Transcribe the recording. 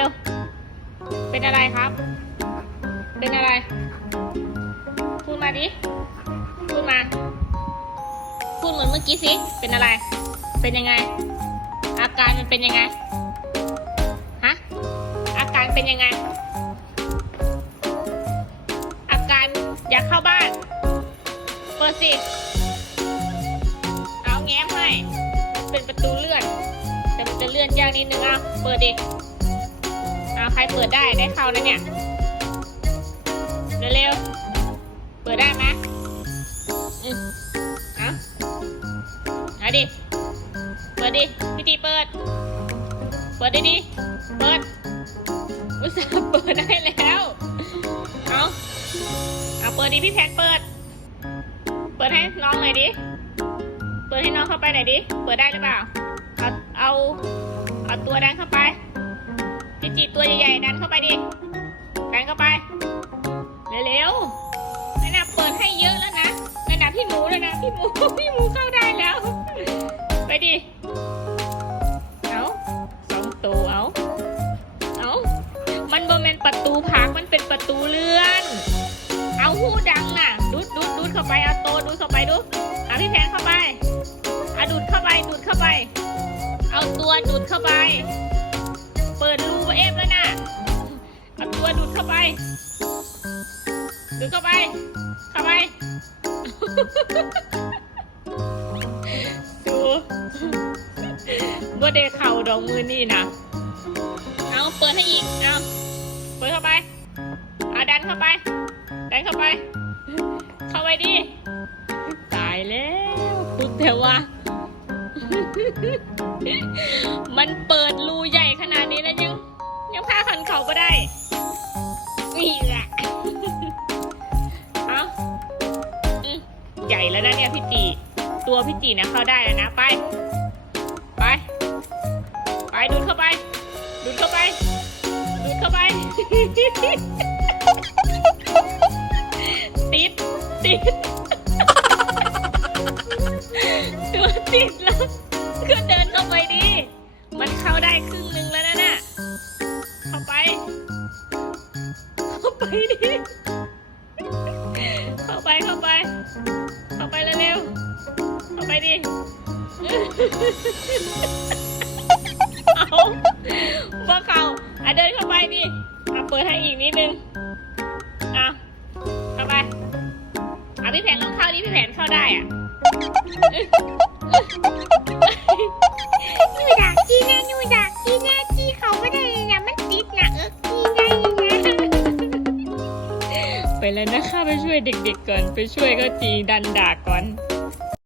ร็ว เป็นอะไรครับ เป็นอะไร พูดมาดิ พูดมา พูดเหมือนเมื่อกี้สิ เป็นอะไร เป็นยังไง อาการมันเป็นยังไง ฮะ อาการเป็นยังไง อาการอยากเข้าบ้าน เปิดสิ เอาแง้มให้ เป็นประตูเลื่อน แต่มันจะเลื่อนยากนิดนึงอะ เปิดดิ เอาใครเปิดได้ได้เข้านะเนี่ย เร็วๆ เปิดได้ไหมอืมเอาเอาดิ เปิดดิพี่ตีเปิด เปิดดิดิ เปิด อุตส่าห์เปิดได้แล้ว เอาเอาเปิดดิพี่แพทเปิด เปิดให้น้องหน่อยดิ เปิดให้น้องเข้าไปหน่อยดิ เปิดได้หรือเปล่า เอา เอา เอาตัวดันเข้าไป จิจีตัวใหญ่ๆดันเข้าไปดิดันเข้าไป เร็วๆนั่นนะเปิดให้เยอะแล้วนะนั่นนะพี่หมูเลยนะพี่หมูพี่หมูเข้าได้แล้ว ไปดิเอาสองตัวเอาเอามันบ่เป็นประตูพักมันเป็นประตูเลื่อน เอาหูดังน่ะดูดดูดดูดเข้าไปเอาโตดูดเข้าไปดูเอาพี่แพนเข้าไปเอาดูดเข้าไปดูดเข้าไป เอาตัวดูดเข้าไป เปิดรูเอฟแล้วนะเอาตัวดูดเข้าไป ดูดเข้าไป เข้าไป ดูบ่ได้เข่าดอกมือนี่นะ เอาเปิดให้อีก เอาเปิดเข้าไปเอาดันเข้าไป ดันเข้าไป เข้าไปดิ ตายแล้วพูดแต่ว่ามันเปิดรูใหญ่ขนาดนี้แล้วยัง ยังพาขันเขาก็ได้นี่แหละเอาใหญ่แล้วนะเนี่ยพี่จีตัวพี่จีเนะเข้าได้แล้วนะไป ไป ไปดูดเข้าไป ดูดเข้าไป ดูดเข้าไป ติด ติดตัวติดแล้วก็เดินเข้าไปดิ มันเข้าได้ครึ่ง ไปดิ เข้าไปเข้าไป เข้าไปเร็วๆเข้าไปดิ เอาบ่เขาอะเดินเข้าไปดิอะเปิดให้อีกนิดนึงอะเข้าไปอะพี่แผนลองเข้าดิพี่แผนเข้าได้อะ ไปแล้วนะคะ ไปช่วยเด็กๆก่อน ไปช่วยก็จีดันดาก่อน